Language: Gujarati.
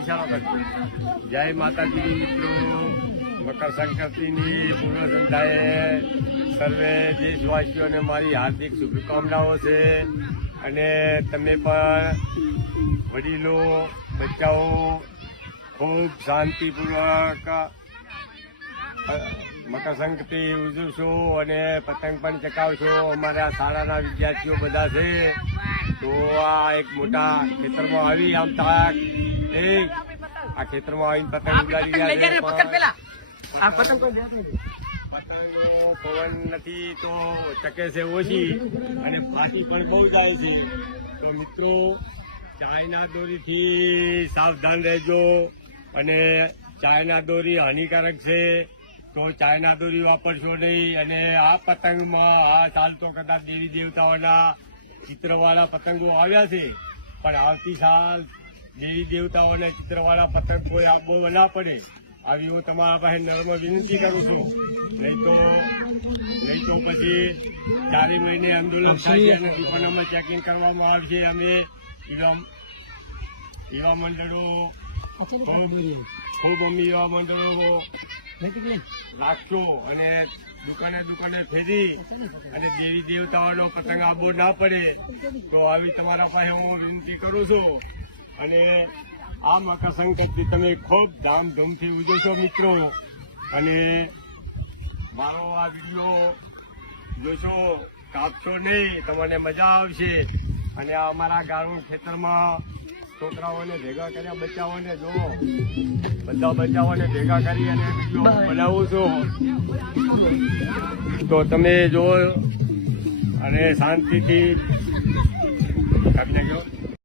ઈશારો કરજો. જય માતાજી મિત્રો, મકર સંક્રાંતિની પૂર્વ સંધ્યાએ સર્વે દેશવાસીઓને મારી હાર્દિક શુભકામનાઓ છે. અને તમે પણ વડીલો બચ્ચાઓ ખૂબ શાંતિપૂર્વક મકર સંક્રાંતિ ઉજવશો અને પતંગ પણ ચકાવશો. અમારા શાળાના વિદ્યાર્થીઓ બધા છે. તો આ એક મોટા ખેતરમાં આવી આમ તાક આ ખેતરમાં આવીને પતંગ ઉડાડી રહ્યા છે. પવન નથી તો ચકે છે ઓછી અને ફાટી પણ બહુ જાય છે. તો મિત્રો ચાયના દોરીથી સાવધાન રહેજો. અને ચાયના દોરી હાનિકારક છે તો ચાયના દોરી વાપરશો નહીં. અને આ પતંગમાં આ સાલ તો કદાચ દેવી દેવતાઓના ચિત્રવાળા પતંગો આવ્યા છે, પણ આવતી સાલ દેવી દેવતાઓના ચિત્રવાળા પતંગ કોઈ આપવો ના પડે આવી હું તમારા પાસે નર્મ વિનંતી કરું છું. નહીં તો પછી 4 મહિને આંદોલન થાય છે અને દુકાનોમાં ચેકિંગ કરવામાં આવશે. અમે યુવા મંડળો ખૂબ અમે યુવા મંડળો રાખશો અને દુકાને ફેરી અને દેવી દેવતાઓનો પતંગ આપવો ના પડે તો આવી તમારા પાસે હું વિનંતી કરું છું. અને આ મકર સંક્રાંતિ તમે ખૂબ ધામધૂમથી ઉજવશો મિત્રો. અને મારો આ વિડીયો જોશો, કાપશો નહીં, તમને મજા આવશે. અને આ અમારા ગાળું ખેતરમાં છોકરાઓને ભેગા કર્યા, બચ્ચાઓને જો બધા બચ્ચાઓને ભેગા કરી અને વિડીયો બનાવું છું. તો તમે જો અને શાંતિથી કાપી નાખ્યો.